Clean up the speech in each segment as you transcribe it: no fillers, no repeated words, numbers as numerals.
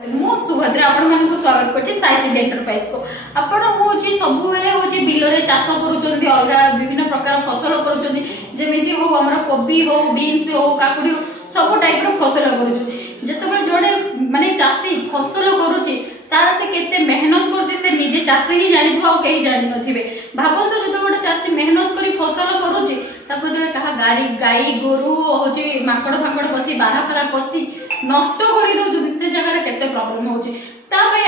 मु सुभद्रा आपण स्वागत करछि साई सिटी एंटरप्राइज को। आपण होची सब बेले होची बिलो रे चाष करूचंती, अलगा विभिन्न प्रकार फसल करूचंती, जेमिति हो हमर कोबी हो, बीन्स हो, काकुडी हो, सब टाइप रो फसल करूचंती। जतबे जोडे माने चासी फसल करूची तार से केते मेहनत करछि से निजे चासी ही जानिथबा ओ केही जानि नथिबे। भाबन तो जतो गोटे चासी मेहनत करी फसल करूची ताको जळे कहा गाई गोरु होची माकड़ फाकड़ पसी बारा फरा पसी नष्ट कर दौरान से जगह केते प्रॉब्लम होची।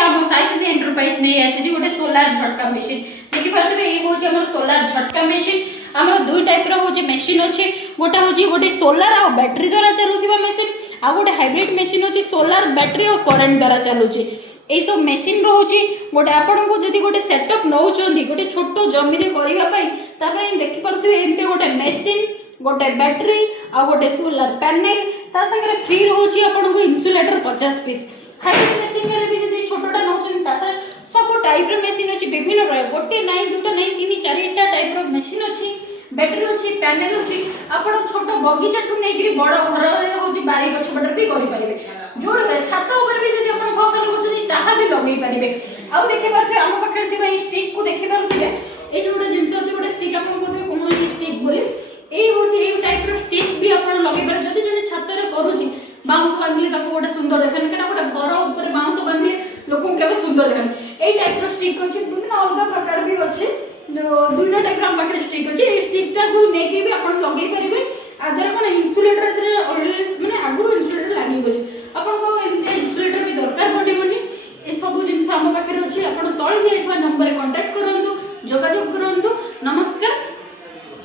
आम साई सिटी एंटरप्राइज नहीं आसी गोटे सोलार झटका मेसीन देखि पारथबे। ये होची हमर सोलार झटका मेसीन। हमर दुई टाइप रो होची मेसीन अछि। गोटे होची गोटे सोलार आ बैटरी द्वारा चलुथिबा मेसीन, आ गोटे हाइब्रिड मेसीन अछि सोलार बैटरी और करंट द्वारा चलुची। ए सब मेसीन रोची गोटे आपण को जदी गोटे सेटअप नौचंदी गोटे छोटो जमी रे करबा पई तापर देखि पारथबे एते गोटे मेसीन, गोटे बैटरी आ गोटे सोलार पैनल ता संगे फ्री रोची आपण को इंसुलेटर 50 पीस। हाइब्रिड मेसीन रे भी जदी छोटोटा नौचंदी ता सर सब टाइप रो मेसीन अछि, विभिन्न गोटे नाही दुटा नाही तीन चारटा टाइप रो मेसीन अछि, बैटरी अछि, पैनल अछि। आपण छोटो बगीचा ठु नै कि बड़ घर रे होची बारी गछ बटर भी करि परिबे। जोड़ छात ऊपर भी जदी आपण फसल करछनी ताहा भी लगै परिबे। आ देखि पाथे हम पाखे थिबा ई स्टिक को देखि पारुथिबे। ए जो गोटे जिंस अछि गोटे स्टिक आपण कोथि कोन ई स्टिक बोली ए होची ए टाइप रो स्टिक भी आपण लगै पारे। जदी जने छात रे करूची बाउंस बांधले ताको गोटे सुंदर देखन केना गोटे घर ऊपर बाउंस बांधले लोकन केबे सुंदर देखन। ए टाइप रो स्टिक अछि, विभिन्न अलग प्रकार भी अछि। दुईटा टाइप रो पाखे स्टिक अछि। ए स्टिक ता को नेकी भी आपण लगै परिबे